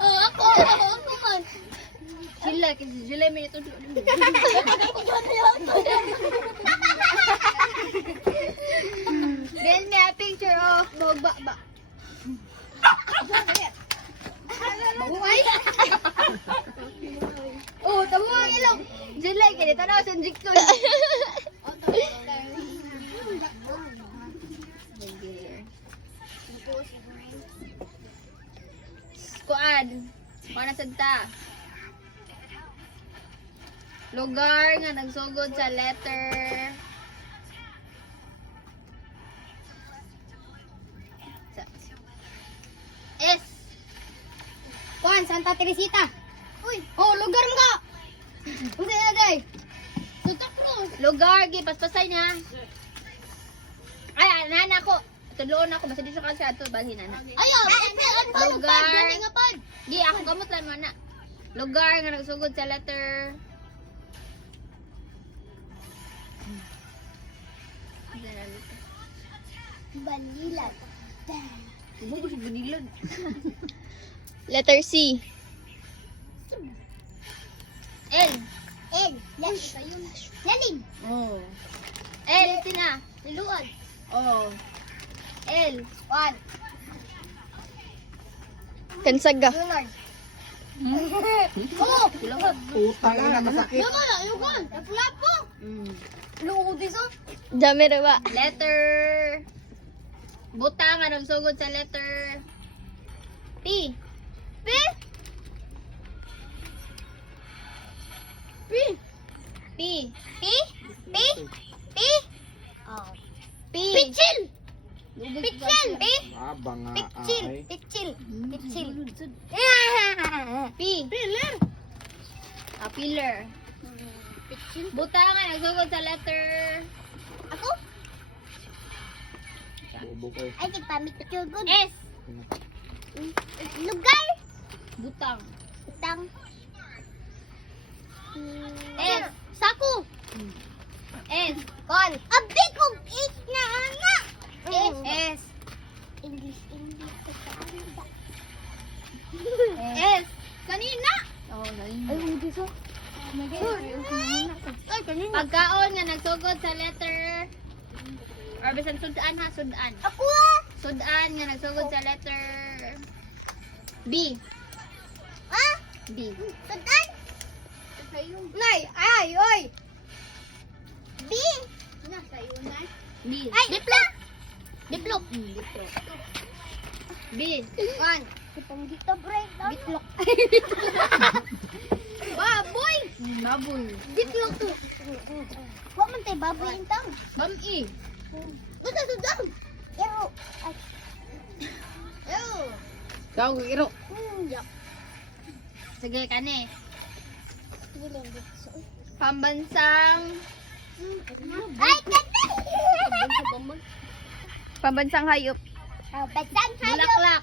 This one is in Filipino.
Oh, ako man. Sila may ito. Then may a picture of Bogba ba. Mabuhay. Oh, tamo ang ilong. Sila kini tanaw sa injection. Kuan. Para sa ta. Lugar nga nagsugod sa letter S. Kuan, Santa Teresita. Uy, Oh, lugar mo ka. Unsa na day? tutok mo. Lugar, gipaspasay niya. Ay, nana ko. Tuloon ako, basta di siya kasi ato, balhin na. Ayaw, Lugar. nga pod. Di, ako gamot lang mo na. Lugar nga nagsugod sa letter. Balilan. Bubos bunilod. Letter C. L. L. Lalim. Oh. L, tina. Niluod. Oh. L. Kuan. Kansaga. Lunard. Oh, Utang na masakit. lugo na, lugo. Lapo. Lugo diso. Dami rawa. Letter. Butang nga nagsugod sa letter P. P. P. P. P. P. P. Oh. P. Pichil. Pichil. P. Abang nga Pichil. ay. Pichil. Pichil. P. Pillar. Ah, pillar. Pichil. Butang nga nagsugod sa letter Ako? Bobo ko. Ay, nagpamicture good. S. Lugar. Butang. Utang. S. Sako. S. Kon. Abi kong is na nga. S. S. English. S. Kanina. Oh, Ay, hindi so. Ay, kanina. Pagkaon nga nagsugod sa letter or bisan sudan ha, sudan. Ako ah. Sudan nga nagsugod sa letter B. Ah? B. Sudan? Nay, ay, oy. B. B. Ay, diplo. Diplok. B. One. Itong dito break down. Diplok. Baboy. Baboy. Diplok to. Wa man tay baboy intang. Bam-i. Gusto sudan. Ero. Ay. Ero. Kau iro. Yak. Sige, kane. Giling dito. Pambansang Ay, kanta. Pambansang hayop. Oh, basan hayo. bulaklak.